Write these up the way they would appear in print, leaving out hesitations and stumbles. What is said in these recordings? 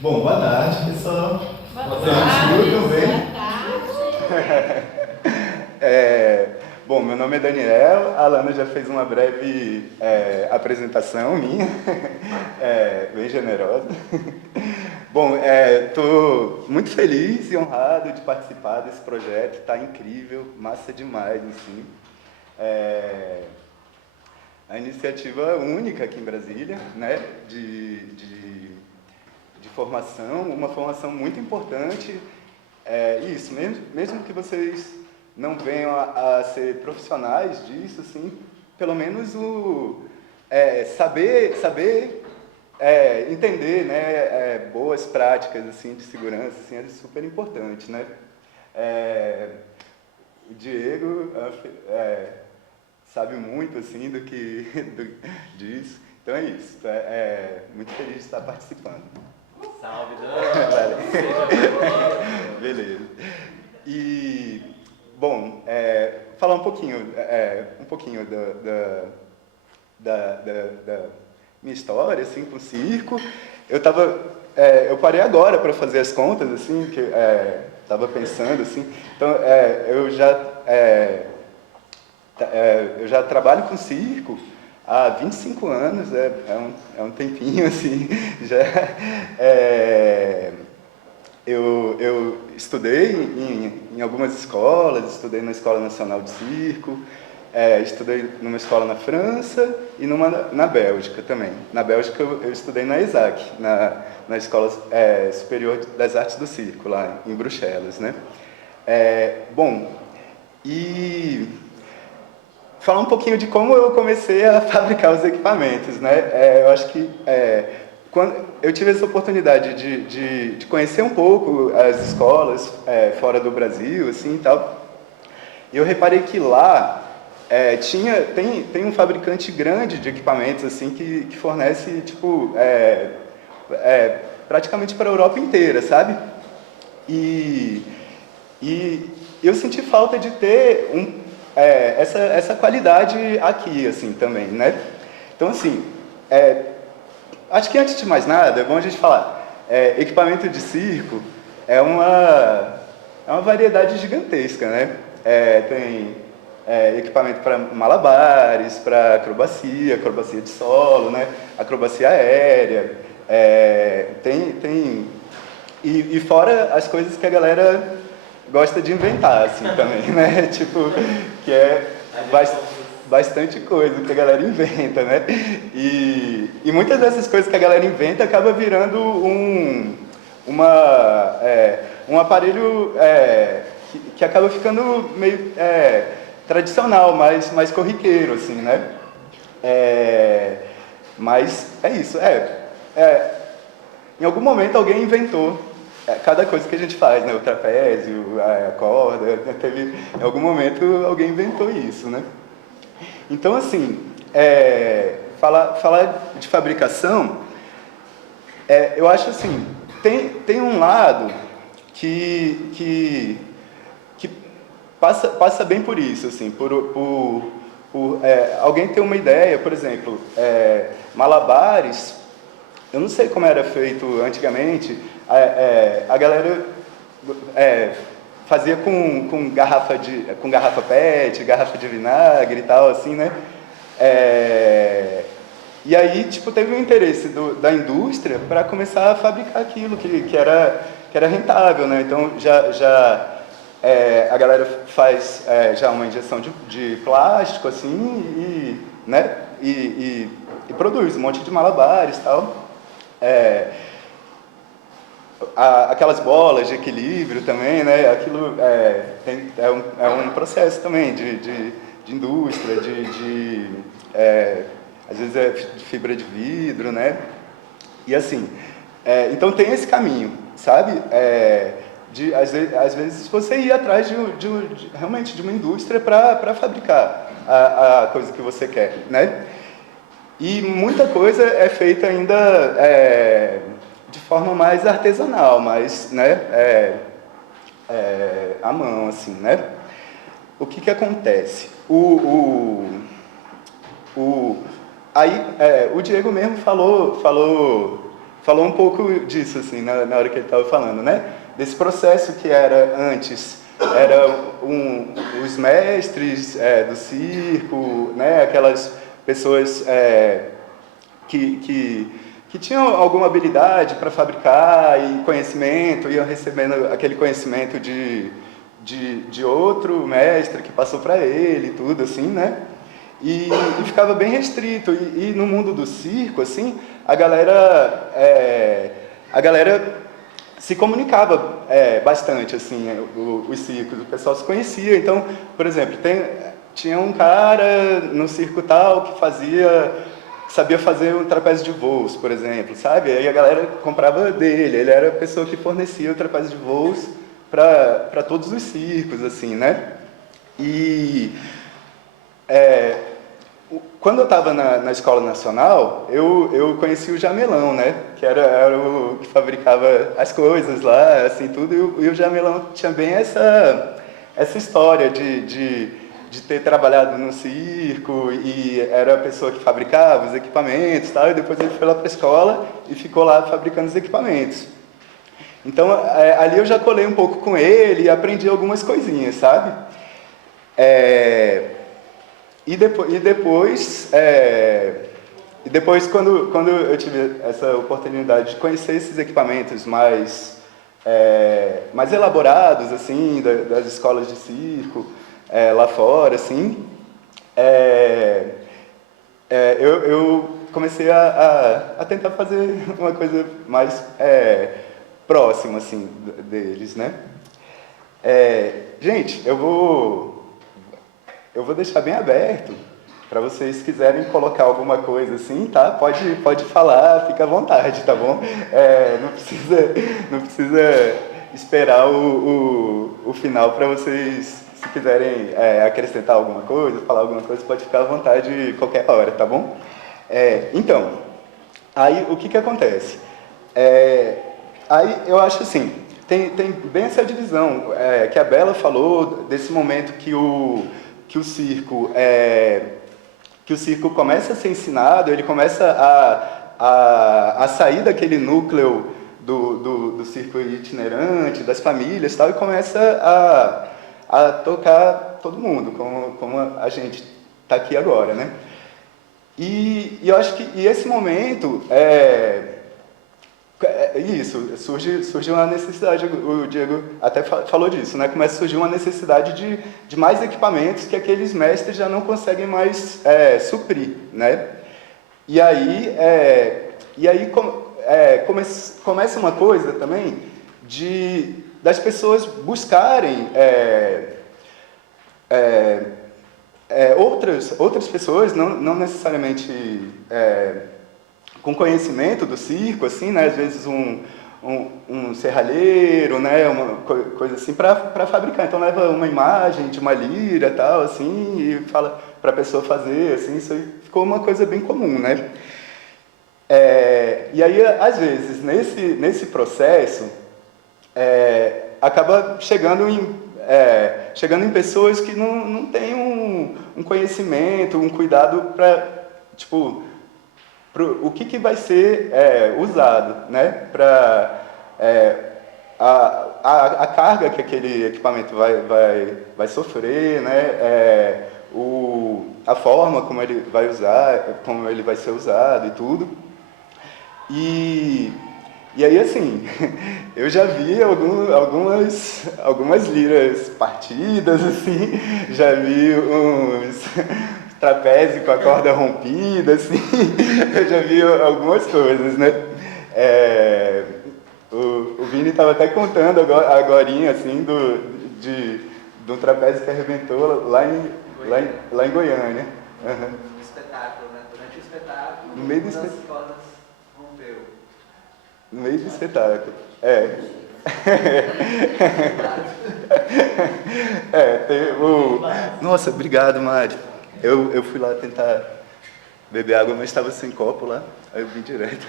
Bom, boa tarde, pessoal. Boa Vocês tarde. me escutam bem? Boa tarde. Bom, meu nome é Daniel, a Alana já fez uma breve apresentação minha, bem generosa. Bom, estou muito feliz e honrado de participar desse projeto, está incrível, massa demais, assim. A iniciativa única aqui em Brasília, né, de formação, uma formação muito importante. Isso, mesmo que vocês não venham a ser profissionais disso, assim, pelo menos saber entender, né, boas práticas assim, de segurança assim, é super importante, né? O Diego sabe muito assim disso, então é isso. Muito feliz de estar participando. Salve, Dani. Valeu. Seja bem-vindo. Beleza. E, bom, falar um pouquinho da minha história, assim, com o circo. Eu parei agora para fazer as contas, assim, que estava pensando, assim. Então, eu já trabalho com circo há 25 anos, é um tempinho, assim, já. Eu estudei em algumas escolas, estudei na Escola Nacional de Circo, estudei numa escola na França e numa na Bélgica também. Na Bélgica eu estudei na ESAC, na Escola Superior das Artes do Circo, lá em Bruxelas, né? Bom, e falar um pouquinho de como eu comecei a fabricar os equipamentos, né? Eu acho que quando eu tive essa oportunidade de conhecer um pouco as escolas fora do Brasil, assim, e tal, e eu reparei que lá tem um fabricante grande de equipamentos assim que fornece tipo praticamente para a Europa inteira, sabe? E eu senti falta de ter essa qualidade aqui, assim, também, né? Então, assim, acho que antes de mais nada, é bom a gente falar, equipamento de circo é uma variedade gigantesca, né? Tem equipamento para malabares, para acrobacia de solo, né? Acrobacia aérea, e fora as coisas que a galera gosta de inventar, assim, também, né? Tipo, que bastante coisa que a galera inventa, né? E muitas dessas coisas que a galera inventa acaba virando um aparelho que acaba ficando meio tradicional, mais corriqueiro, assim, né? Mas é isso. Em algum momento alguém inventou cada coisa que a gente faz, né? O trapézio, a corda, em algum momento alguém inventou isso, né? Então, assim, falar de fabricação, eu acho assim, tem um lado que passa bem por isso, assim, por alguém ter uma ideia, por exemplo, malabares. Eu não sei como era feito antigamente, a galera fazia com garrafa PET, garrafa de vinagre e tal, assim, né? E aí, tipo, teve um interesse da indústria para começar a fabricar aquilo que era rentável, né? Então, a galera faz já uma injeção de plástico, assim, né? E produz um monte de malabares e tal. Aquelas bolas de equilíbrio também, né? Aquilo é um processo também de indústria, às vezes é de fibra de vidro, né? E assim, então tem esse caminho, sabe? Às vezes você ir atrás realmente de uma indústria para fabricar a coisa que você quer, né? E muita coisa é feita ainda de forma mais artesanal, mais, né, à mão, assim, né? O que acontece? Aí, o Diego mesmo falou falou um pouco disso, assim, na hora que ele estava falando, né? Desse processo que era antes, os mestres do circo, né? Aquelas pessoas que tinham alguma habilidade para fabricar e conhecimento, iam recebendo aquele conhecimento de outro mestre que passou para ele, tudo assim, né? E ficava bem restrito. E no mundo do circo, assim, a galera se comunicava bastante, assim, os circos, o pessoal se conhecia. Então, por exemplo, tinha um cara no circo tal que sabia fazer um trapézio de voos, por exemplo, sabe? Aí a galera comprava dele, ele era a pessoa que fornecia o trapézio de voos para todos os circos, assim, né? E quando eu estava na Escola Nacional, eu conheci o Jamelão, né? Que era o que fabricava as coisas lá, assim, tudo. E o Jamelão tinha bem essa história de ter trabalhado no circo e era a pessoa que fabricava os equipamentos, tal, e depois ele foi lá para a escola e ficou lá fabricando os equipamentos. Então, ali eu já colei um pouco com ele e aprendi algumas coisinhas, sabe? E depois quando eu tive essa oportunidade de conhecer esses equipamentos mais elaborados, assim, das escolas de circo, lá fora, assim, eu comecei a tentar fazer uma coisa mais próxima, assim, deles, né? Gente, eu vou deixar bem aberto para vocês quiserem colocar alguma coisa assim, tá? Pode falar, fica à vontade, tá bom? Não precisa esperar o final para vocês, se quiserem acrescentar alguma coisa, falar alguma coisa, pode ficar à vontade qualquer hora, tá bom? Então, aí o que acontece? Aí eu acho assim, tem bem essa divisão que a Bela falou desse momento que o circo começa a ser ensinado, ele começa a sair daquele núcleo do circo itinerante, das famílias, tal, e começa a tocar todo mundo, como a gente está aqui agora, né? E eu acho que esse momento surge uma necessidade, o Diego até falou disso, né? Começa a surgir uma necessidade de mais equipamentos que aqueles mestres já não conseguem mais suprir, né? E aí começa uma coisa também das pessoas buscarem outras pessoas, não necessariamente com conhecimento do circo, assim, né? Às vezes um serralheiro, né? Uma coisa assim, para fabricar. Então leva uma imagem de uma lira, tal, assim, e fala para a pessoa fazer, assim. Isso aí ficou uma coisa bem comum, né? E aí, às vezes, nesse processo, acaba chegando em pessoas que não têm um conhecimento, um cuidado para, tipo, o que vai ser usado, né? Para a carga que aquele equipamento vai sofrer, né? A forma como ele vai usar, como ele vai ser usado e tudo. E aí, assim, eu já vi algumas liras partidas, assim, já vi uns trapézio com a corda rompida, assim, eu já vi algumas coisas, né? O Vini estava até contando agorinha, assim, de um trapézio que arrebentou lá em Goiânia. Uhum. No espetáculo, né? Durante o espetáculo, no meio do uma das cordas rompeu. No meio do espetáculo. Nossa, obrigado, Mari. Eu fui lá tentar beber água, mas estava sem copo lá, aí eu vim direto.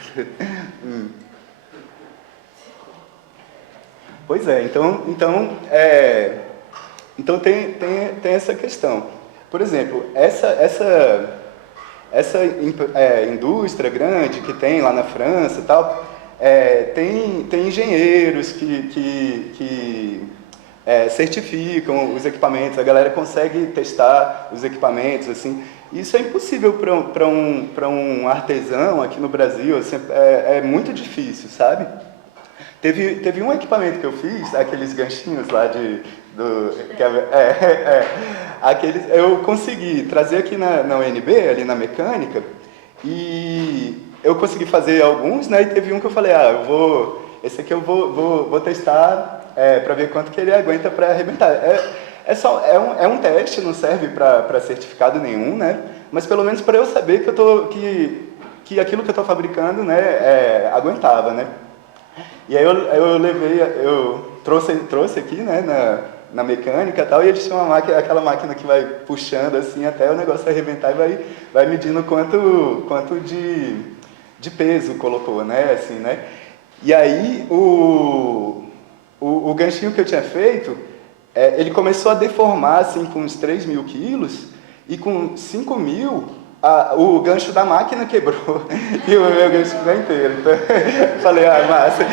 Pois é, então tem essa questão. Por exemplo, essa indústria grande que tem lá na França e tal, tem engenheiros que certificam os equipamentos, a galera consegue testar os equipamentos, assim. Isso é impossível para um artesão aqui no Brasil, assim, é muito difícil, sabe? Teve um equipamento que eu fiz, aqueles ganchinhos lá aqueles, eu consegui trazer aqui na UNB, ali na mecânica, e eu consegui fazer alguns, né? E teve um que eu falei, esse aqui eu vou testar para ver quanto que ele aguenta para arrebentar. É um teste, não serve para certificado nenhum, né? Mas pelo menos para eu saber que aquilo que eu estou fabricando, né, aguentava, né? E aí eu trouxe aqui, né, na mecânica e tal, e eles tinham aquela máquina que vai puxando assim até o negócio arrebentar e vai medindo quanto de peso colocou, né, assim, né? E aí o ganchinho que eu tinha feito, ele começou a deformar assim com uns 3.000 quilos, e com 5.000 o gancho da máquina quebrou e o meu gancho ficou inteiro. Então, falei, massa.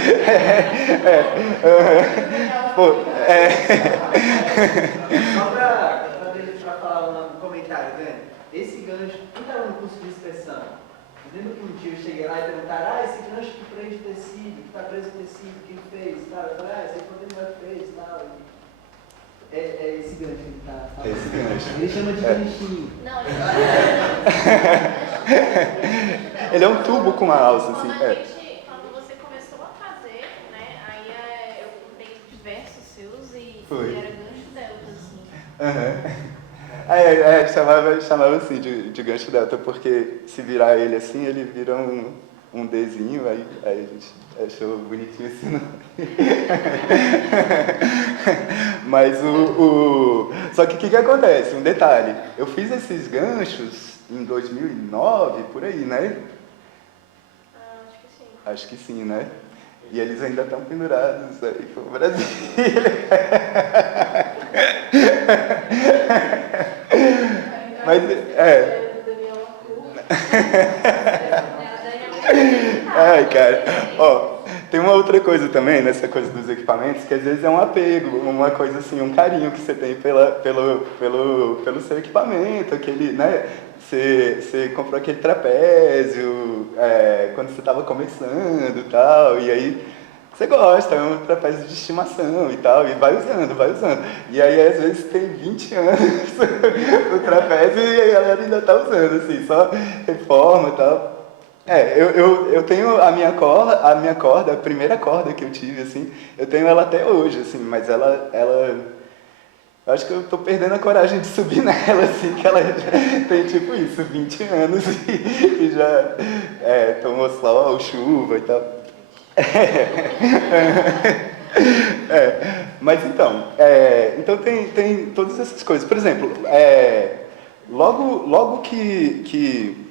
Só pra falar um comentário, né? Esse gancho, quem estava no curso de inspeção? Eu lembro que um dia eu cheguei lá e perguntaram, esse gancho que prende tecido, que está preso tecido, quem fez? Tal. Eu falei, esse aí foi o que fez, tal. É esse gancho que ele tá falando. Esse gancho. Ele chama de ganchinho. Não, ele é um tubo com uma alça, assim. Quando você começou a fazer, né, aí eu comprei diversos seus e era gancho delta, assim. Chamava assim de gancho delta, porque se virar ele assim, ele vira um Dzinho, aí a gente achou bonitinho assim, não? Mas só que o que acontece? Um detalhe, eu fiz esses ganchos em 2009, por aí, né? Acho que sim. Acho que sim, né? E eles ainda estão pendurados aí pro Brasil. Mas, Ai, cara. Tem uma outra coisa também nessa coisa dos equipamentos, que às vezes é um apego, uma coisa assim, um carinho que você tem pelo seu equipamento, aquele, né? Você comprou aquele trapézio quando você estava começando e tal, e aí você gosta, é um trapézio de estimação e tal, e vai usando. E aí, às vezes, tem 20 anos o trapézio e a galera ainda tá usando, assim, só reforma e tal. Eu tenho a minha corda, a primeira corda que eu tive, assim, eu tenho ela até hoje, assim, mas ela eu acho que eu tô perdendo a coragem de subir nela, assim, que ela já tem, tipo isso, 20 anos e já tomou sol, chuva e tal. Mas então tem todas essas coisas. Por exemplo, logo que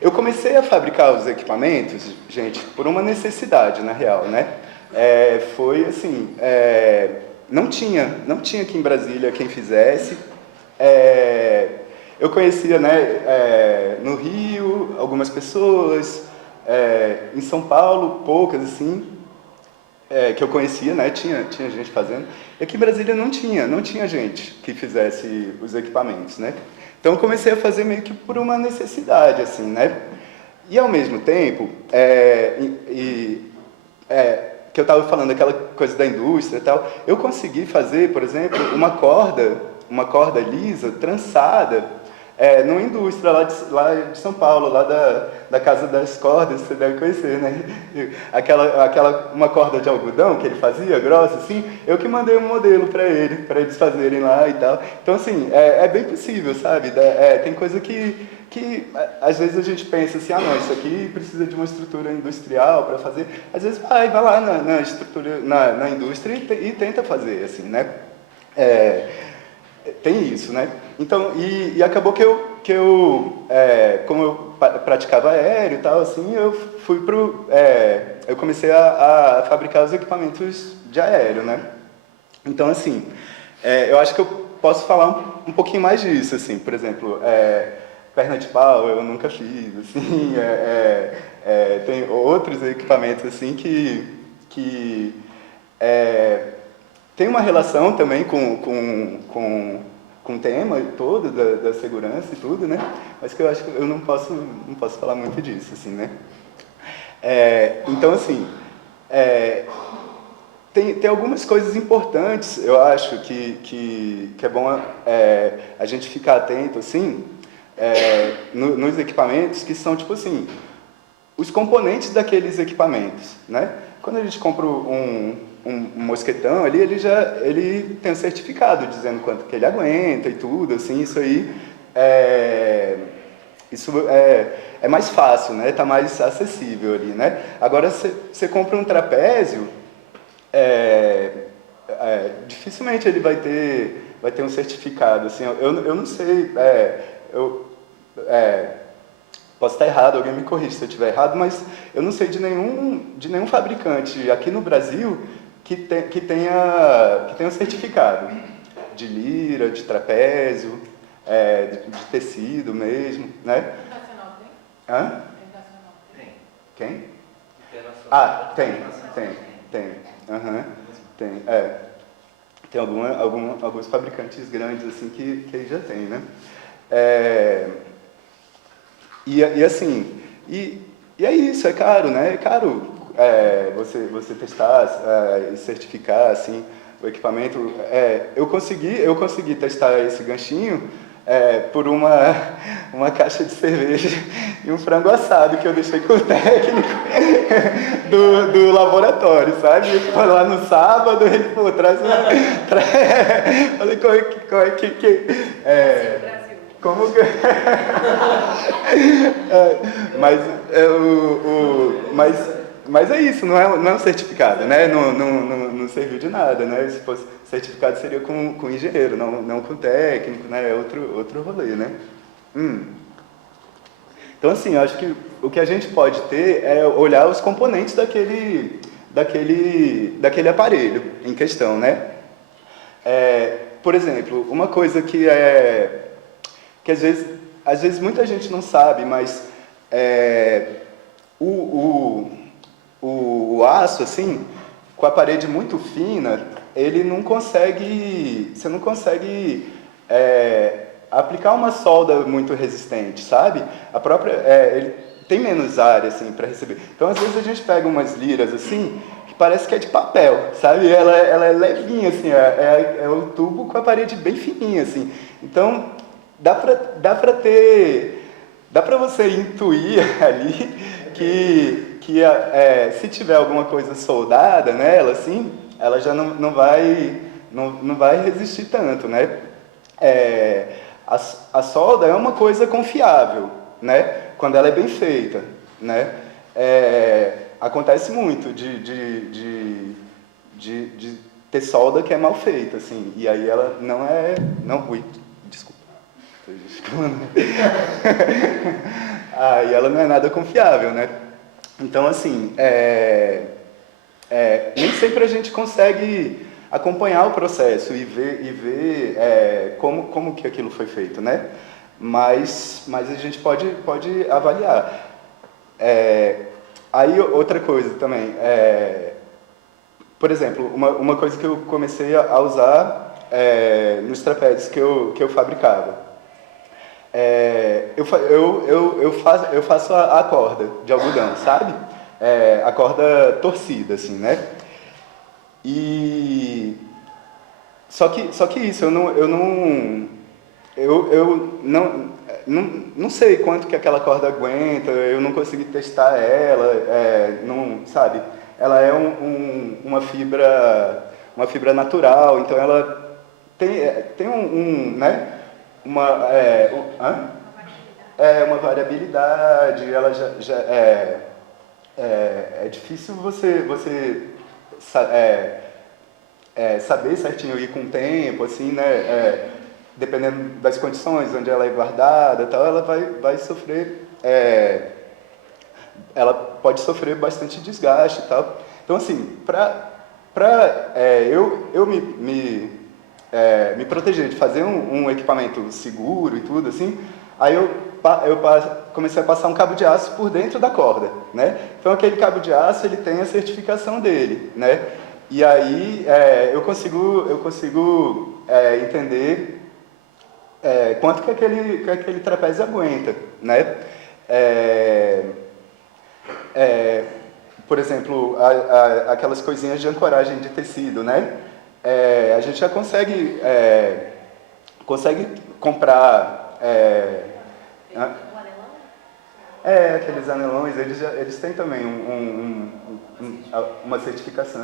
eu comecei a fabricar os equipamentos, gente, por uma necessidade, na real, né? Foi assim, não tinha aqui em Brasília quem fizesse. Eu conhecia, né, no Rio, algumas pessoas, em São Paulo, poucas, assim, que eu conhecia, né, tinha gente fazendo. E aqui em Brasília não tinha gente que fizesse os equipamentos, né? Então eu comecei a fazer meio que por uma necessidade, assim, né? E ao mesmo tempo, que eu estava falando aquela coisa da indústria e tal, eu consegui fazer, por exemplo, uma corda lisa, trançada, numa indústria lá de São Paulo, lá da Casa das Cordas, você deve conhecer, né? Uma corda de algodão que ele fazia, grossa, assim, eu que mandei um modelo para eles fazerem lá e tal. Então, assim, é bem possível, sabe? Tem coisa que às vezes a gente pensa assim, não, isso aqui precisa de uma estrutura industrial para fazer. Às vezes vai lá na estrutura, na indústria e tenta fazer, assim, né? Tem isso, né? Então, e acabou que eu como eu praticava aéreo e tal, assim, eu comecei a fabricar os equipamentos de aéreo, né? Então, assim, eu acho que eu posso falar um pouquinho mais disso, assim, por exemplo, perna de pau eu nunca fiz, assim, tem outros equipamentos assim que tem uma relação também com o tema todo da segurança e tudo, né? Mas que eu acho que eu não posso falar muito disso, assim, né? Então, assim, tem algumas coisas importantes, eu acho, que é bom a gente ficar atento, assim, nos equipamentos, que são, tipo assim, os componentes daqueles equipamentos, né? Quando a gente compra um mosquetão ali, ele tem um certificado dizendo quanto que ele aguenta e tudo, assim, isso aí é mais fácil, né? Tá mais acessível ali, né? Agora, você compra um trapézio, dificilmente ele vai ter um certificado, assim, eu não sei, posso estar errado, alguém me corrige se eu estiver errado, mas eu não sei de nenhum fabricante aqui no Brasil que tenha um certificado de lira, de trapézio, de tecido mesmo, né? Internacional tem? Hã? Internacional tem? Quem? Internacional. Tem. Aham, tem. Tem alguns fabricantes grandes assim que já tem, né? Assim, e é isso, é caro, né? É caro você testar e certificar assim, o equipamento. Eu consegui testar esse ganchinho por uma caixa de cerveja e um frango assado que eu deixei com o técnico do laboratório, sabe? Ele foi lá no sábado, ele traz falei, como é que Brasil. como que... mas é isso, não é um certificado, né? Não serviu de nada, né? Se fosse certificado seria com engenheiro, não com técnico, né? É outro rolê, né? Então, assim, eu acho que o que a gente pode ter é olhar os componentes daquele aparelho em questão, né? Por exemplo, uma coisa que às vezes muita gente não sabe, mas o aço, assim, com a parede muito fina, você não consegue aplicar uma solda muito resistente, sabe? Ele tem menos área, assim, para receber. Então, às vezes a gente pega umas liras, assim, que parece que é de papel, sabe? Ela é levinha, assim, é o tubo com a parede bem fininha, assim. Então, dá para você intuir ali que se tiver alguma coisa soldada nela, assim, ela já não vai resistir tanto, né? A solda é uma coisa confiável, né? Quando ela é bem feita, né? Acontece muito de ter solda que é mal feita, assim, e aí ela desculpa. Aí ela não é nada confiável, né? Então, assim, nem sempre a gente consegue acompanhar o processo e ver como que aquilo foi feito, né? Mas a gente pode avaliar. Aí, outra coisa também, por exemplo, uma coisa que eu comecei a usar nos trapézios que eu fabricava. Eu faço a corda de algodão, sabe? A corda torcida, assim, né? E só que isso, eu não sei quanto que aquela corda aguenta, eu não consegui testar ela, não, sabe? Ela é uma fibra natural, então ela tem né? Uma variabilidade, ela já é difícil você saber certinho ir com o tempo, assim, né? Dependendo das condições, onde ela é guardada, tal, ela vai sofrer, ela pode sofrer bastante desgaste e tal. Então, assim, eu me proteger de fazer um equipamento seguro e tudo, assim, aí comecei a passar um cabo de aço por dentro da corda, né? Então aquele cabo de aço ele tem a certificação dele, né? E aí eu consigo entender quanto que aquele trapézio aguenta, né? Por exemplo, aquelas coisinhas de ancoragem de tecido, né? A gente já consegue comprar O anelão? aqueles anelões, eles têm também uma certificação,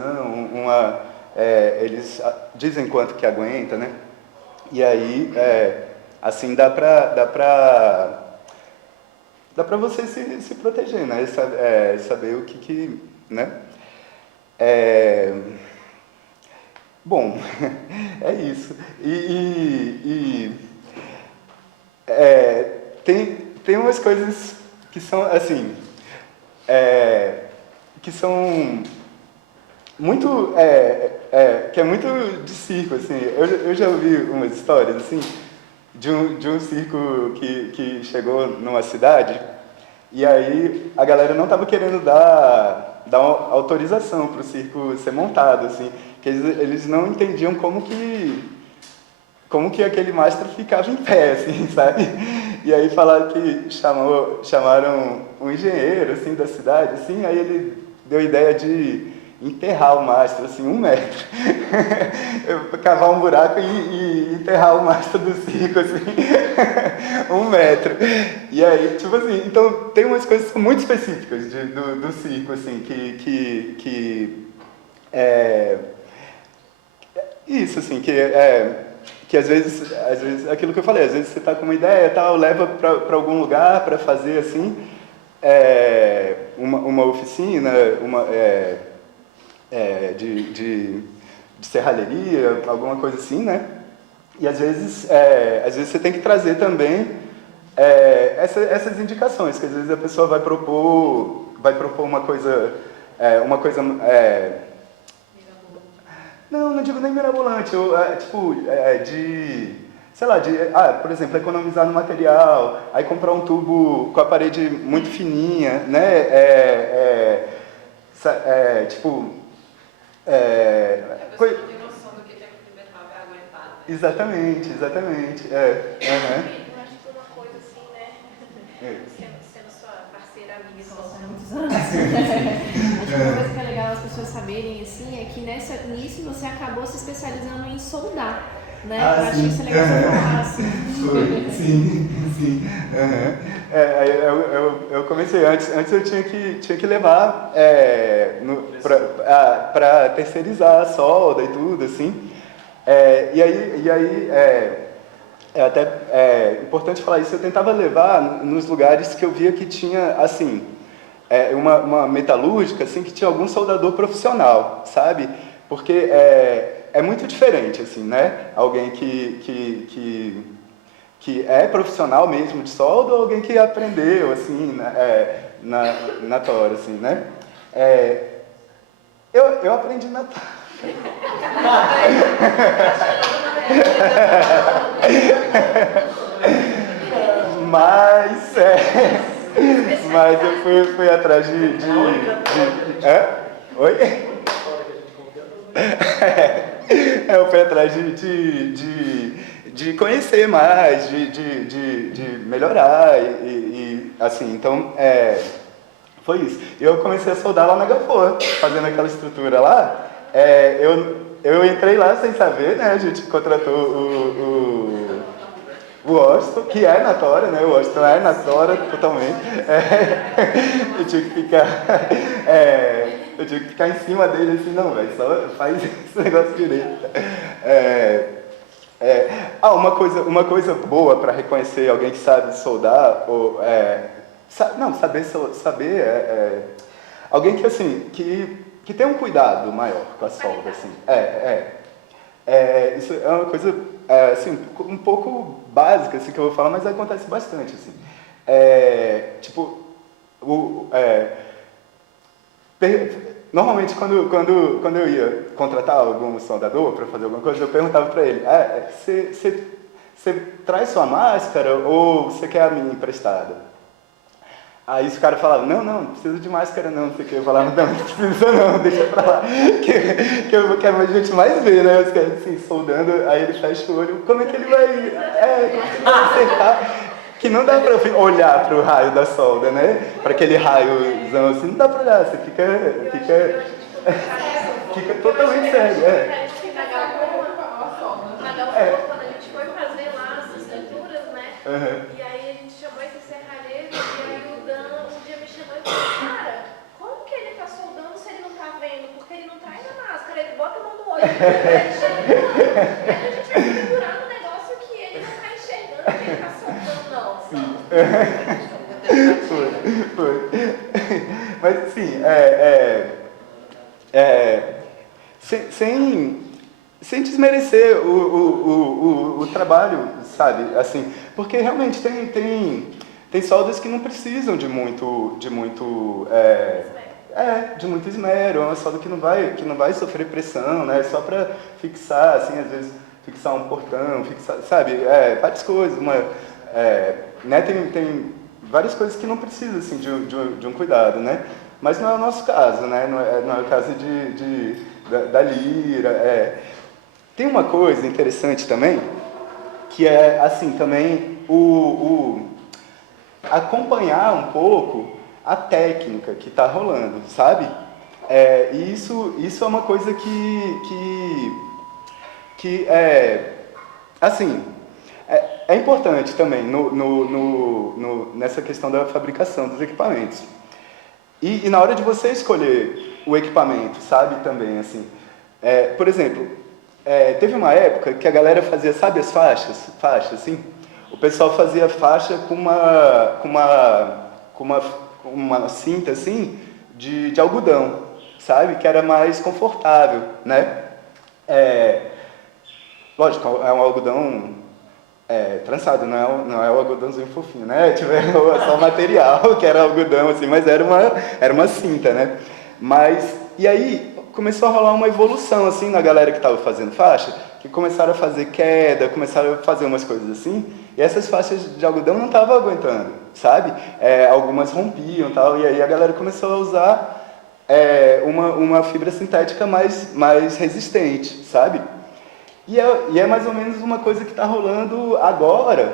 eles dizem quanto que aguenta, né? E aí, assim dá pra você se proteger, né? Saber o que né? Bom, é isso. Tem umas coisas que são, assim, que são muito, que é muito de circo, assim. Eu já ouvi umas histórias, assim, de um circo que chegou numa cidade e aí a galera não estava querendo dar uma autorização para o circo ser montado, assim, que eles não entendiam como que aquele mastro ficava em pé, assim, sabe? E aí falaram que chamaram um engenheiro, assim, da cidade, assim, aí ele deu a ideia de enterrar o mastro, assim, 1 metro. Cavar um buraco e enterrar o mastro do circo, assim, 1 metro. E aí, tipo assim, então tem umas coisas muito específicas do circo, assim, isso, assim, que às vezes, aquilo que eu falei, às vezes você está com uma ideia e tal, leva para algum lugar para fazer, assim, uma oficina, de serralheria, alguma coisa assim, né? E às vezes você tem que trazer também essas indicações, que às vezes a pessoa vai propor uma coisa, não digo nem mirabolante, sei lá, por exemplo, economizar no material, aí comprar um tubo com a parede muito fininha, né? A pessoa não tem noção do que é que o metal vai aguentar, né? Exatamente. Eu acho que uma coisa assim, né? Sendo sua parceira, amiga, Nossa, há muitos anos. Acho que uma coisa que é legal as pessoas saberem, assim, é que nisso você acabou se especializando em soldar, né? Eu acho que isso é legal você falar, assim. Foi, sim. Eu comecei antes eu tinha que levar para terceirizar a solda e tudo, assim. E aí é até importante falar isso, eu tentava levar nos lugares que eu via que tinha, assim, uma metalúrgica, assim, que tinha algum soldador profissional, sabe? Porque é muito diferente, assim, né? Alguém que é profissional mesmo de solda ou alguém que aprendeu, assim, na tora, assim, né? Eu aprendi na tora. Mas eu fui atrás Oi? Eu fui atrás de conhecer mais, de melhorar e assim, então foi isso. Eu comecei a soldar lá na Gafor, fazendo aquela estrutura lá. Eu entrei lá sem saber, né? A gente contratou o Washington, que é na tora, né? O Washington é na tora totalmente. Eu tinha que ficar em cima dele assim, não, velho, só faz esse negócio direito. Uma coisa boa para reconhecer alguém que sabe soldar, saber alguém que assim, que tem um cuidado maior com a solda, assim. Isso é uma coisa assim, um pouco básica assim, que eu vou falar, mas acontece bastante. Assim. Normalmente, quando eu ia contratar algum soldador para fazer alguma coisa, eu perguntava para ele, você você traz sua máscara ou você quer a minha emprestada? Aí os caras falavam, não precisa de máscara não, não sei o que. Eu falava, não precisa não, deixa pra lá, que eu quero a gente mais ver, né? Os caras assim, soldando, aí ele fecha o olho, como é que ele vai, como é que ele vai acertar? Que não dá pra olhar pro raio da solda, né? Pra aquele raiozão assim, não dá pra olhar, você fica totalmente sério, Quando a gente foi fazer lá as estruturas, né? E aí a gente chamou esse serralheiro e aí o Dan um dia me chamou e falou, cara, como que ele tá soldando se ele não tá vendo? Porque ele não traz a máscara, ele bota a mão no olho, ele chega e aí a gente vai segurar no negócio que ele não tá enxergando que ele tá soldando, não. Foi. Mas assim, sem desmerecer o trabalho, sabe? Assim, porque realmente tem soldas que não precisam de muito esmero, é uma solda que não vai sofrer pressão, né? Só para fixar, assim, às vezes fixar um portão, fixar, sabe? Várias coisas, né? Tem várias coisas que não precisam assim de um cuidado, né? Mas não é o nosso caso, né? Não é o caso da lira. Tem uma coisa interessante também, que é assim também acompanhar um pouco a técnica que está rolando, sabe? E isso é uma coisa que assim, é importante também nessa questão da fabricação dos equipamentos. E na hora de você escolher o equipamento, sabe, também, assim, por exemplo, teve uma época que a galera fazia, sabe as faixas, assim? O pessoal fazia faixa com uma cinta, assim, de algodão, sabe? Que era mais confortável, né? Lógico, é um algodão trançado, não é o algodãozinho fofinho, né? Tipo, só o material, que era algodão, assim, mas era uma cinta, né? E aí começou a rolar uma evolução, assim, na galera que estava fazendo faixa, que começaram a fazer queda, começaram a fazer umas coisas assim, e essas faixas de algodão não estavam aguentando, sabe? Algumas rompiam e tal, e aí a galera começou a usar uma fibra sintética mais resistente, sabe? E é mais ou menos uma coisa que está rolando agora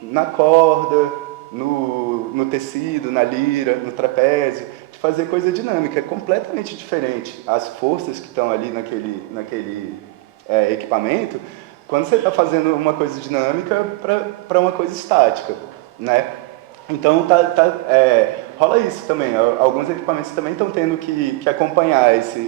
na corda, no tecido, na lira, no trapézio, de fazer coisa dinâmica. É completamente diferente as forças que estão ali naquele equipamento, quando você está fazendo uma coisa dinâmica para uma coisa estática, né? Então rola isso também. Alguns equipamentos também estão tendo que acompanhar essa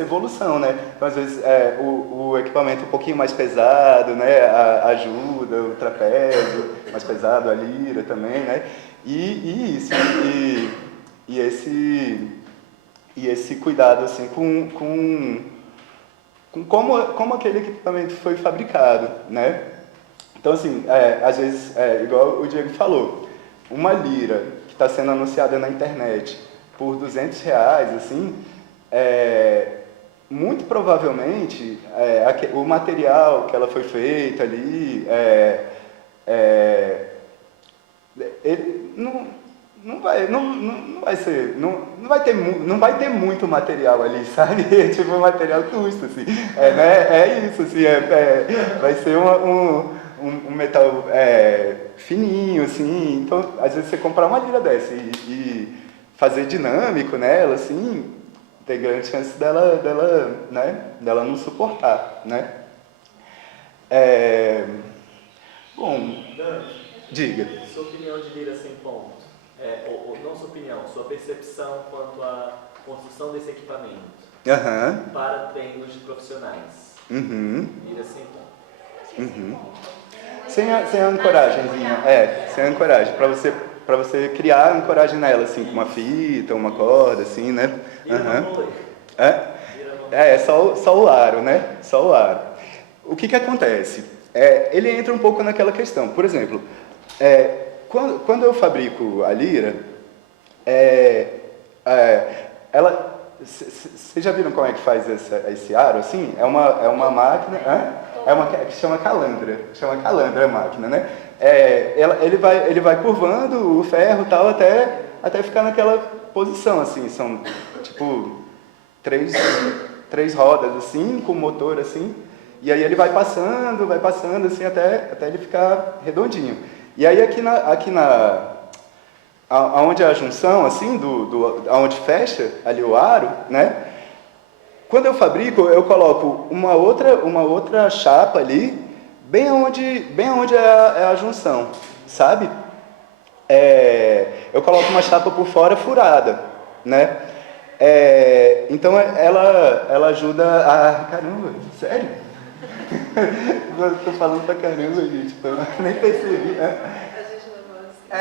evolução, né? Então, às vezes, o equipamento um pouquinho mais pesado, né? Ajuda, o trapézio mais pesado, a lira também, né? E esse cuidado assim com como aquele equipamento foi fabricado, né? Então, assim, às vezes, igual o Diego falou, uma lira que está sendo anunciada na internet por R$200, assim, muito provavelmente o material que ela foi feita ali, ele não vai ter muito material ali, sabe? Tipo, o material custa, assim. Né? Isso, assim, vai ser um metal fininho, assim. Então, às vezes você comprar uma lira dessa e fazer dinâmico nela, assim, tem grande chance dela não suportar, né? Bom, diga. Sua opinião de lira sem ponto, ou não sua opinião, sua percepção quanto à construção desse equipamento para treinos de profissionais. Lira sem ponto. Sem a ancoragemzinha, sem a ancoragem, para você criar a ancoragem nela, assim, com uma fita, uma corda, assim, né? Só o aro, né? Só o aro. O que acontece? Ele entra um pouco naquela questão. Por exemplo, quando eu fabrico a lira, vocês já viram como é que faz esse aro, assim? É uma máquina... É uma que chama calandra a máquina, né? Ele vai curvando o ferro tal até ficar naquela posição, assim. São, tipo, três rodas, assim, com motor, assim. E aí ele vai passando, assim, até ele ficar redondinho. E aí aonde é a junção, assim, aonde fecha ali o aro, né? Quando eu fabrico, eu coloco uma outra chapa ali, bem onde é a junção, sabe? Eu coloco uma chapa por fora furada, né? Então ela ajuda a... Caramba, sério? Eu tô falando pra caramba, gente, eu nem percebi, né? A gente levou assim.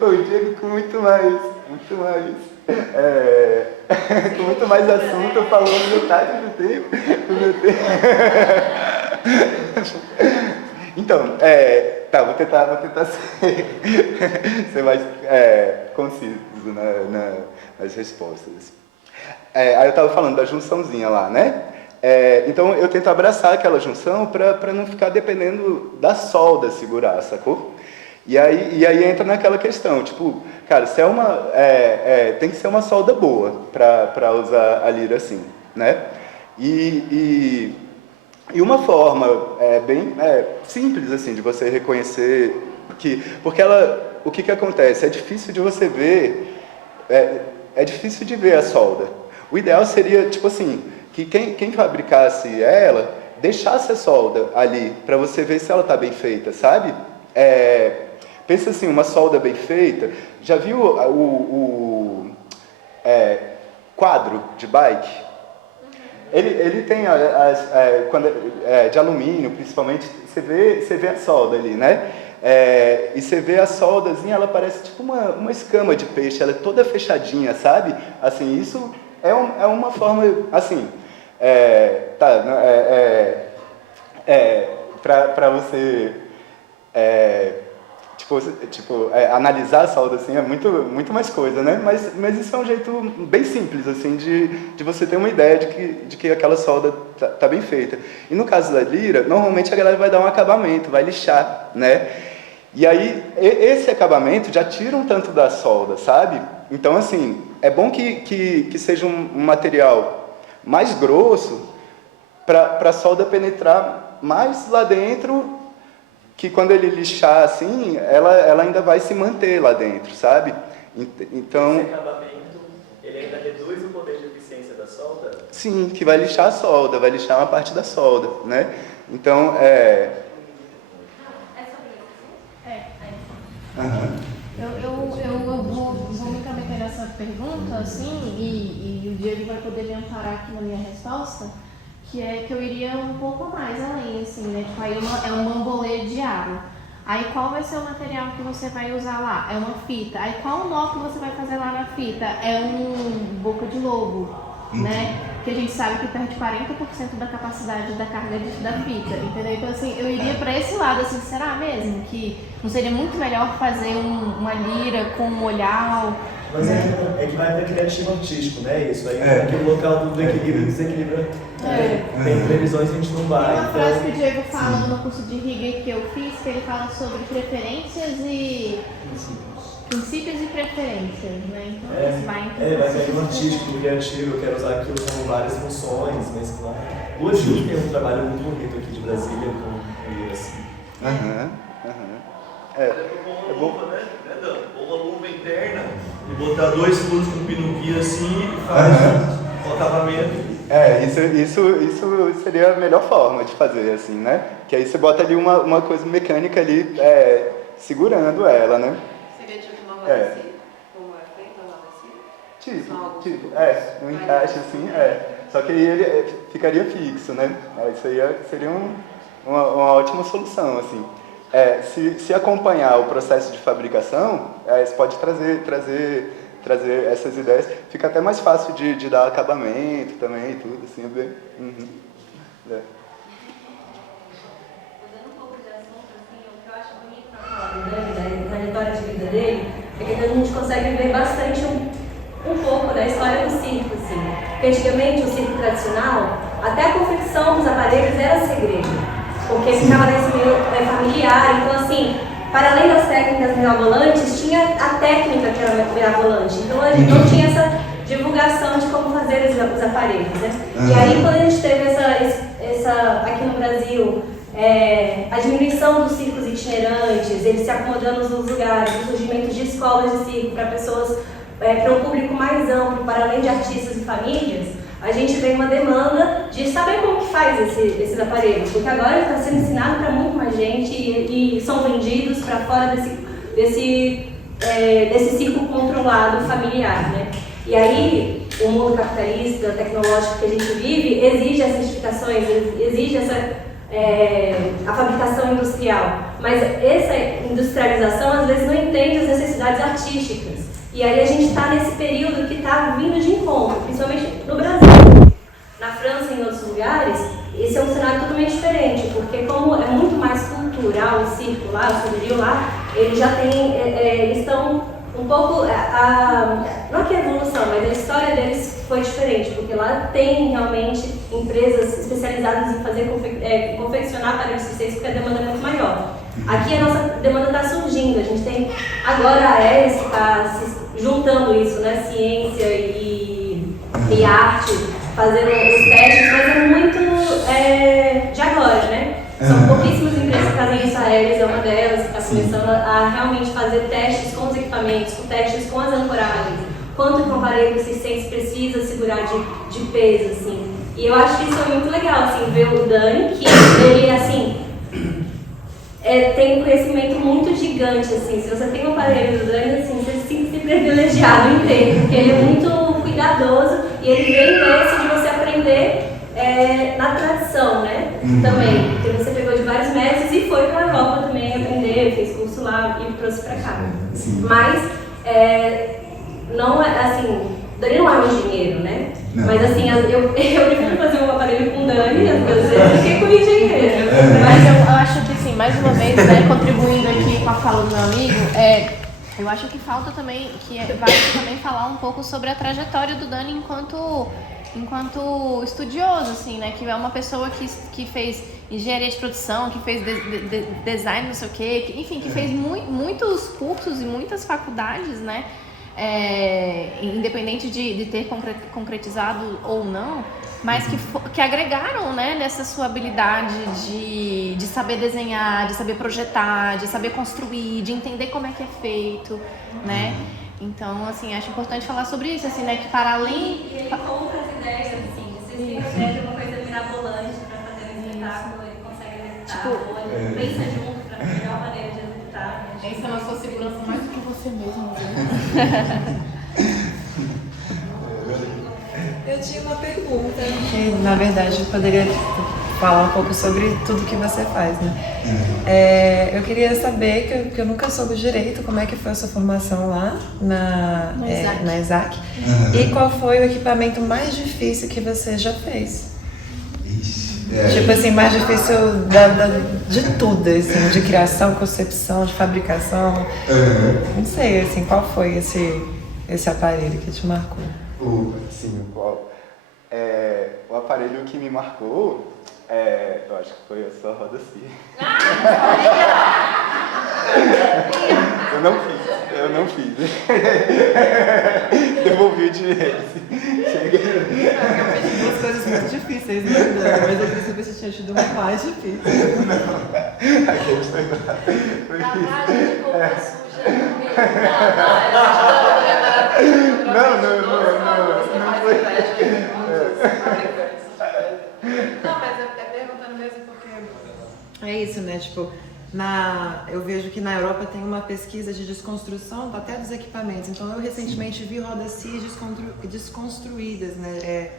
O Diego com muito mais, com muito mais assunto, falou metade do tempo. Então, tá, vou tentar ser mais conciso nas respostas. Aí eu estava falando da junçãozinha lá, né? Então eu tento abraçar aquela junção para não ficar dependendo da solda segurar, sacou? E aí entra naquela questão, tipo, cara, se tem que ser uma solda boa para usar a lira assim, né? E uma forma bem simples assim de você reconhecer porque o que acontece? É difícil de você ver, é difícil de ver a solda. O ideal seria, tipo assim, que quem fabricasse ela deixasse a solda ali para você ver se ela está bem feita, sabe? Pensa assim, uma solda bem feita. Já viu o quadro de bike? Ele tem quando de alumínio, principalmente, você vê a solda ali, né? E você vê a soldazinha, ela parece tipo uma escama de peixe, ela é toda fechadinha, sabe? Assim, isso é uma forma, assim, para você analisar a solda assim é muito mais coisa, né? Mas isso é um jeito bem simples assim de você ter uma ideia de que aquela solda tá bem feita. E no caso da lira, normalmente a galera vai dar um acabamento, vai lixar, né? E aí esse acabamento já tira um tanto da solda, sabe? Então assim, é bom que seja um material mais grosso para a solda penetrar mais lá dentro, que quando ele lixar assim, ela ainda vai se manter lá dentro, sabe? Então... Esse acabamento, ele ainda reduz o poder de eficiência da solda? Sim, que vai lixar a solda, vai lixar uma parte da solda, né? Então, É sobre isso? Eu vou me encaminhar nessa pergunta, assim, e o Diego vai poder me amparar aqui na minha resposta, que é que eu iria um pouco mais além, assim, né? Tipo, aí é um bambolê de aro. Aí qual vai ser o material que você vai usar lá? É uma fita. Aí qual o nó que você vai fazer lá na fita? É um boca de lobo, né? Que a gente sabe que perde 40% da capacidade da carga da fita, entendeu? Então, assim, eu iria para esse lado, assim, será mesmo que não seria muito melhor fazer uma lira com um olhar? Mas é que vai para criativo artístico, né? Isso aí é aquele local do equilíbrio e desequilíbrio. Tem previsões a gente não vai. Tem uma frase que o Diego fala no curso de Riga que eu fiz, que ele fala sobre preferências e princípios e preferências, né? Então isso vai cair no artístico, no criativo, eu quero usar aquilo como várias funções, mesclar. Hoje tem um trabalho muito bonito aqui de Brasília com assim. É bom, né? Uma luva interna e botar 2 furos com pino-guia assim e faz o acabamento. Isso seria a melhor forma de fazer, assim, né? Que aí você bota ali uma coisa mecânica ali segurando ela, né? Seria tipo uma varecia? Como é feita uma varecia? Um encaixe assim, Só que aí ele ficaria fixo, né? Isso aí seria uma ótima solução, assim. Se acompanhar o processo de fabricação, você pode trazer essas ideias. Fica até mais fácil de dar acabamento também e tudo, assim, bem. Mudando um pouco de assunto, assim, o que eu acho bonito na fala do Dani, da trajetória de vida dele, é que a gente consegue ver bastante um pouco da história do circo, assim. Porque antigamente o circo tradicional até a confecção dos aparelhos era segredo, porque ficava nesse meio familiar. Então, assim, para além das técnicas mirabolantes, tinha a técnica que era mirabolante. Então, a gente não tinha essa divulgação de como fazer os aparelhos, né? E aí, quando a gente teve essa aqui no Brasil, a diminuição dos circos itinerantes, eles se acomodando nos lugares, o surgimento de escolas de circo para pessoas, para um público mais amplo, para além de artistas e famílias, a gente vê uma demanda de saber como que faz esses aparelhos, porque agora está sendo ensinado para muito mais gente e são vendidos para fora desse circo controlado familiar, né? E aí, o mundo capitalista, tecnológico que a gente vive, exige as certificações, exige a fabricação industrial. Mas essa industrialização, às vezes, não entende as necessidades artísticas. E aí a gente está nesse período que está vindo de encontro, principalmente no Brasil. Na França e em outros lugares, esse é um cenário totalmente diferente, porque como é muito mais cultural o circo lá, o poderio lá, eles já têm, eles estão um pouco, não que a evolução, mas a história deles foi diferente, porque lá tem realmente empresas especializadas em fazer confeccionar aparelhos circenses, porque a demanda é muito maior. Aqui a nossa demanda está surgindo, a gente tem agora a Aeres que está se juntando isso, né, ciência e arte, fazendo os testes, mas é muito de agora, né? São pouquíssimas empresas que fazem isso, a Aeres é uma delas, que está começando a realmente fazer testes com os equipamentos, testes com as ancoragens, quanto que um aparelho circense precisa segurar de peso, assim. E eu acho que isso é muito legal, assim, ver o Dani, que ele, assim, tem um conhecimento muito gigante, assim. Se você tem um aparelho do Dani, assim, você se sente privilegiado inteiro, porque ele é muito cuidadoso e ele vem desse de você aprender na tradição, né? Também, porque você pegou de vários mestres e foi para a Europa também aprender, fez curso lá e trouxe para cá. Mas, não é, assim, Dani não é um engenheiro, né? Não. Mas assim, eu prefiro fazer um aparelho com Dani, às vezes, do que com engenheiro. Mas eu acho que, assim, mais uma vez, né, contribuindo aqui com a fala do meu amigo, eu acho que falta também, vale também falar um pouco sobre a trajetória do Dani enquanto estudioso, assim, né? Que é uma pessoa que fez engenharia de produção, que fez design, não sei o quê, enfim, que fez muitos cursos e muitas faculdades, né? Independente de ter concretizado ou não, mas que agregaram, né, nessa sua habilidade de saber desenhar, de saber projetar, de saber construir, de entender como é que é feito, né? Então, assim, acho importante falar sobre isso, assim, né, que para além... E ele compra as ideias, assim, se você tem uma coisa mirabolante para fazer um espetáculo, ele consegue executar, ou ele pensa junto para a melhor maneira de executar. Pensa na sua segurança mais do que você mesmo, né? Eu tinha uma pergunta, que na verdade eu poderia falar um pouco sobre tudo que você faz, né? Eu queria saber, que eu nunca soube direito como é que foi a sua formação lá na Isaac, e qual foi o equipamento mais difícil que você já fez? Tipo assim, mais difícil de tudo, assim, de criação, concepção, de fabricação. Não sei, assim, qual foi esse aparelho que te marcou? Sim, o aparelho que me marcou, eu acho que foi a sua roda assim. Eu não fiz. Devolvi o dinheiro. Eu pedi duas coisas muito difíceis, né? Mas eu queria saber se tinha tido uma mais difícil. Não, aquele foi Lavagem de roupa suja no meio. Não foi. Não, mas é perguntando mesmo porque é isso, né? Tipo, eu vejo que na Europa tem uma pesquisa de desconstrução até dos equipamentos. Então eu recentemente vi rodas CIS desconstruídas, né?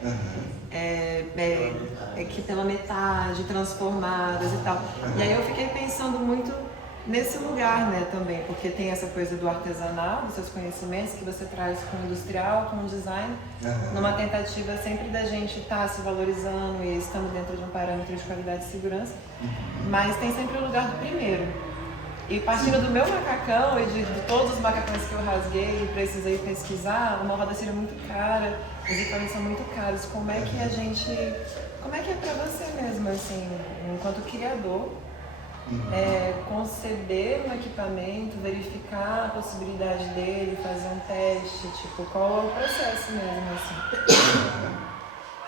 Que pela metade, transformadas e tal. E aí eu fiquei pensando muito nesse lugar, né, também, porque tem essa coisa do artesanal, dos seus conhecimentos que você traz com o industrial, com o design, numa tentativa sempre da gente estar se valorizando e estando dentro de um parâmetro de qualidade e segurança, mas tem sempre o lugar do primeiro. E partindo do meu macacão e de todos os macacões que eu rasguei e precisei pesquisar, uma roda seria muito cara, os equipamentos são muito caros. Como é que é pra você mesmo, assim, enquanto criador, conceber um equipamento, verificar a possibilidade dele, fazer um teste, tipo, qual é o processo mesmo, assim?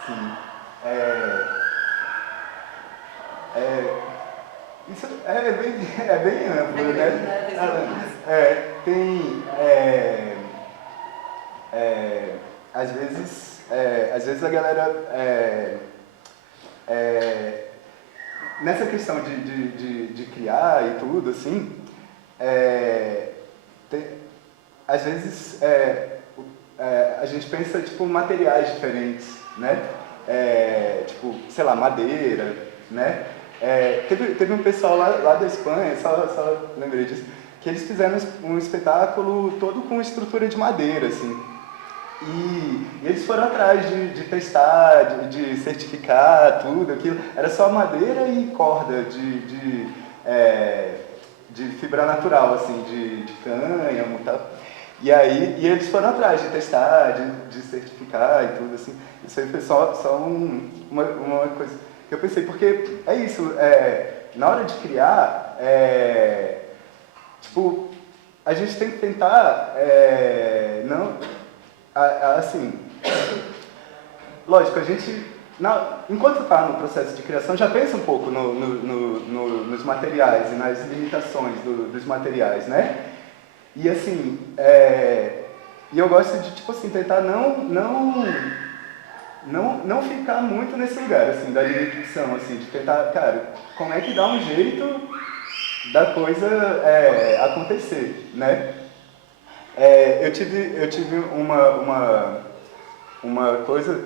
Sim. Isso é bem amplo, né? Às vezes a galera nessa questão de criar e tudo, assim, às vezes a gente pensa, tipo, materiais diferentes, né? Tipo, sei lá, madeira, né? Teve um pessoal lá da Espanha, só lembrei disso, que eles fizeram um espetáculo todo com estrutura de madeira, assim. E eles foram atrás de testar, de certificar tudo aquilo. Era só madeira e corda de fibra natural, assim, de cânhamo e tal. E eles foram atrás de testar, de certificar e tudo, assim. Isso aí foi só uma coisa que eu pensei, porque é isso, na hora de criar, tipo, a gente tem que tentar, assim, lógico, a gente, enquanto está no processo de criação, já pensa um pouco nos materiais e nas limitações dos materiais, né? E assim, e eu gosto de, tipo assim, tentar não ficar muito nesse lugar, assim, da limitação, assim, de tentar, cara, como é que dá um jeito da coisa acontecer, né? Eu tive uma coisa,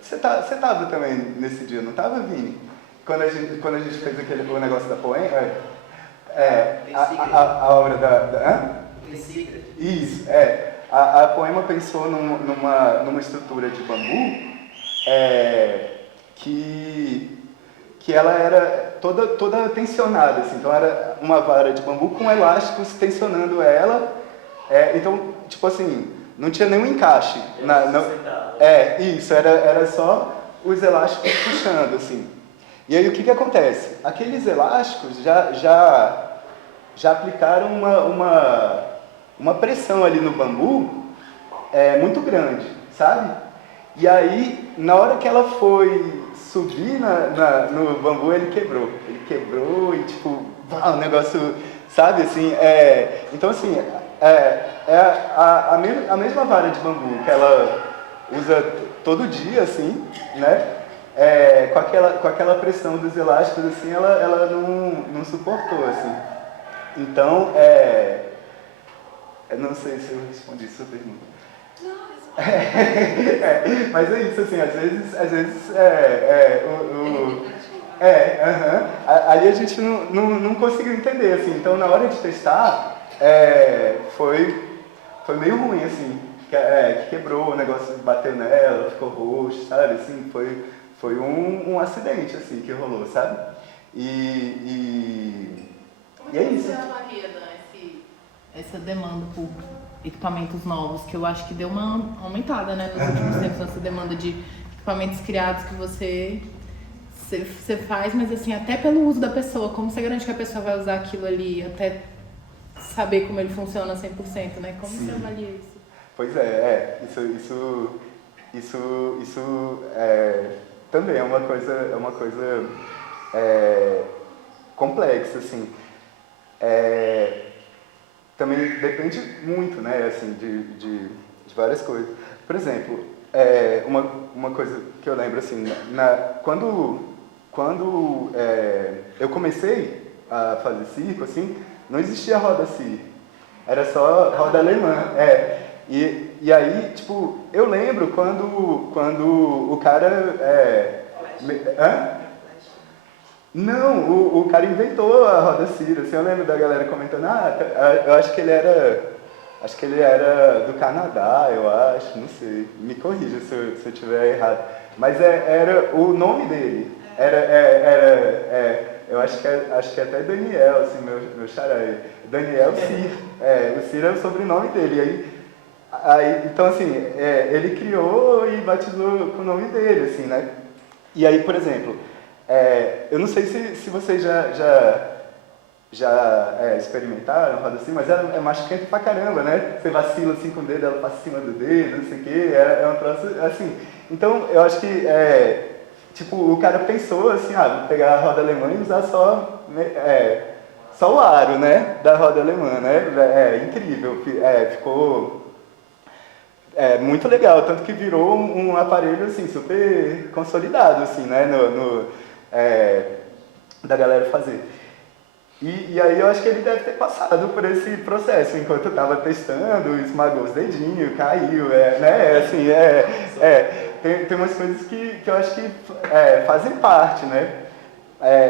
você tava também nesse dia, não tava, Vini? Quando a gente fez o negócio da poema, a obra da isso, a Poema pensou numa estrutura de bambu que ela era toda tensionada, assim. Então era uma vara de bambu com elásticos tensionando ela. Então, tipo assim, não tinha nenhum encaixe. Isso, era só os elásticos puxando, assim. E aí o que acontece? Aqueles elásticos já aplicaram uma pressão ali no bambu muito grande, sabe? E aí, na hora que ela foi subir no bambu, ele quebrou. Ele quebrou e, tipo, o negócio, sabe, assim, então, assim, a mesma vara de bambu que ela usa todo dia, assim, né? Com aquela pressão dos elásticos, assim, ela não suportou, assim. Então, eu não sei se eu respondi sua pergunta. Não, mas é isso, assim, às vezes ali a gente não conseguiu entender, assim. Então, na hora de testar, foi meio ruim, assim, que quebrou, o negócio bateu nela, ficou roxo, sabe, assim, foi um acidente, assim, que rolou, sabe? E é isso. Essa demanda por equipamentos novos, que eu acho que deu uma aumentada, né, nos últimos tempos, essa demanda de equipamentos criados que você faz, mas assim, até pelo uso da pessoa, como você garante que a pessoa vai usar aquilo ali, até saber como ele funciona 100%, né? Como você avalia isso? Pois isso também é uma coisa complexa, assim. Também depende muito, né, assim, de várias coisas. Por exemplo, uma coisa que eu lembro, assim, quando eu comecei a fazer circo, assim, não existia roda circo, era só roda alemã. E aí, tipo, eu lembro quando o cara... Não, o cara inventou a roda Ciro, assim, eu lembro da galera comentando, eu acho que ele era do Canadá, eu acho, não sei, me corrija se eu estiver errado, mas era o nome dele, eu acho que é até Daniel, assim, meu xará, Daniel Cir, O Ciro é o sobrenome dele. Aí, então, assim, ele criou e batizou com o nome dele, assim, né? E aí, por exemplo, eu não sei se vocês já experimentaram roda assim, mas é machucante pra caramba, né? Você vacila assim com o dedo, ela passa em cima do dedo, não sei o quê, é um troço assim. Então, eu acho que, tipo, o cara pensou assim, vou pegar a roda alemã e usar só o aro, né, da roda alemã, né? Incrível, ficou muito legal, tanto que virou um aparelho, assim, super consolidado, assim, né, da galera fazer. E aí eu acho que ele deve ter passado por esse processo, enquanto estava testando, esmagou os dedinhos, caiu, né, assim, tem umas coisas que eu acho que fazem parte, né.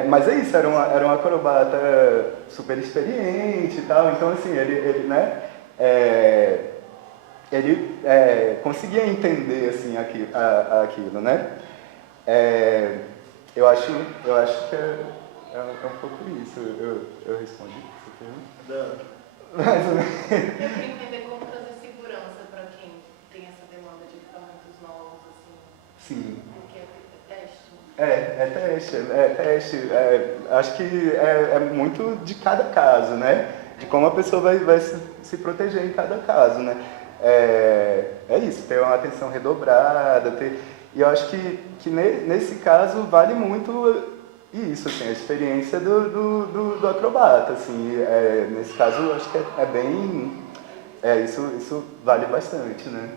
Mas é isso, era um acrobata super experiente e tal, então assim, ele né, ele conseguia entender assim, aquilo, né. Eu acho que é um pouco isso, eu respondi essa pergunta. Mais ou menos. Eu queria entender como trazer segurança para quem tem essa demanda de equipamentos novos, assim. Sim. Porque teste. É teste. Acho que é muito de cada caso, né? De como a pessoa vai se proteger em cada caso, né? É isso, ter uma atenção redobrada, e eu acho que nesse caso vale muito isso, assim, a experiência do acrobata, assim, nesse caso eu acho que é bem, isso vale bastante, né?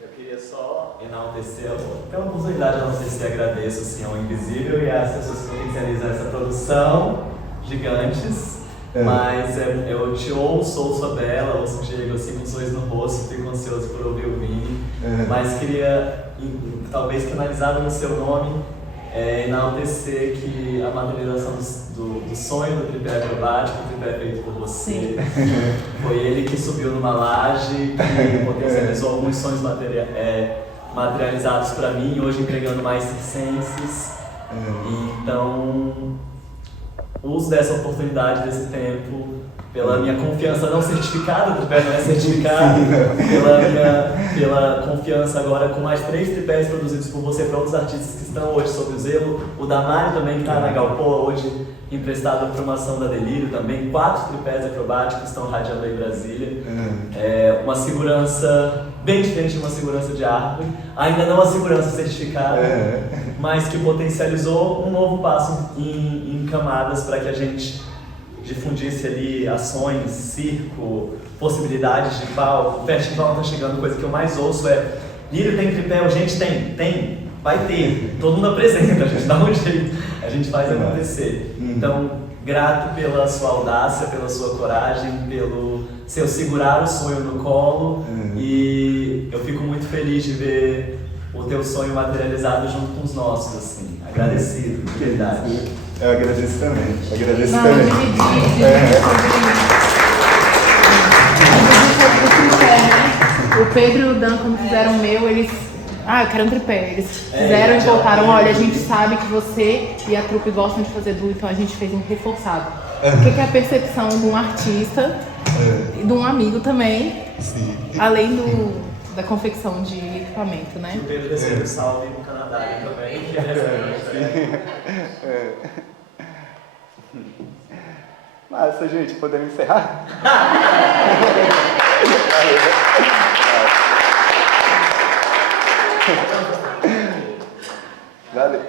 Eu queria só enaltecer, pela oportunidade de enaltecer, agradeço assim, ao Invisível e às pessoas que potencializam essa produção, gigantes, mas eu te ouço a Bela, ouço o Diego assim, com um sorriso no rosto, fico ansioso por ouvir o Vini, mas queria, talvez canalizado no seu nome, enaltecer que a materialização do sonho do tripé acrobático, o tripé feito por você, foi ele que subiu numa laje, que potencializou alguns sonhos materializados para mim, hoje entregando mais circenses. Então, uso dessa oportunidade, desse tempo, pela minha confiança não certificada, o tripé não é certificado, pela confiança agora com mais 3 tripés produzidos por você para outros artistas que estão hoje sob o zelo, o da Mário também que está na Galpoa, hoje emprestado à promoção da Delírio também, 4 tripés acrobáticos estão radiando aí em Brasília, uma segurança bem diferente de uma segurança de árvore, ainda não a segurança certificada, mas que potencializou um novo passo em camadas para que a gente difundisse ali ações, circo, possibilidades de palco. O festival está chegando, coisa que eu mais ouço Lírio tem tripé, gente tem, vai ter, todo mundo apresenta, a gente dá um jeito, a gente faz acontecer. Então, grato pela sua audácia, pela sua coragem, pelo seu segurar o sonho no colo, e eu fico muito feliz de ver o teu sonho materializado junto com os nossos, assim, agradecido, de verdade. Eu agradeço também. Dividir sobre o tripé, né? O Pedro e o Dan, quando fizeram o meu, eles... eu quero um tripé. Eles fizeram e voltaram, olha, a gente sabe que você e a trupe gostam de fazer duo, então a gente fez um reforçado. O que é a percepção de um artista e de um amigo também, além da confecção de equipamento, né? O Pedro recebeu salve no Canadá também, que Massa, gente, podemos encerrar? Valeu.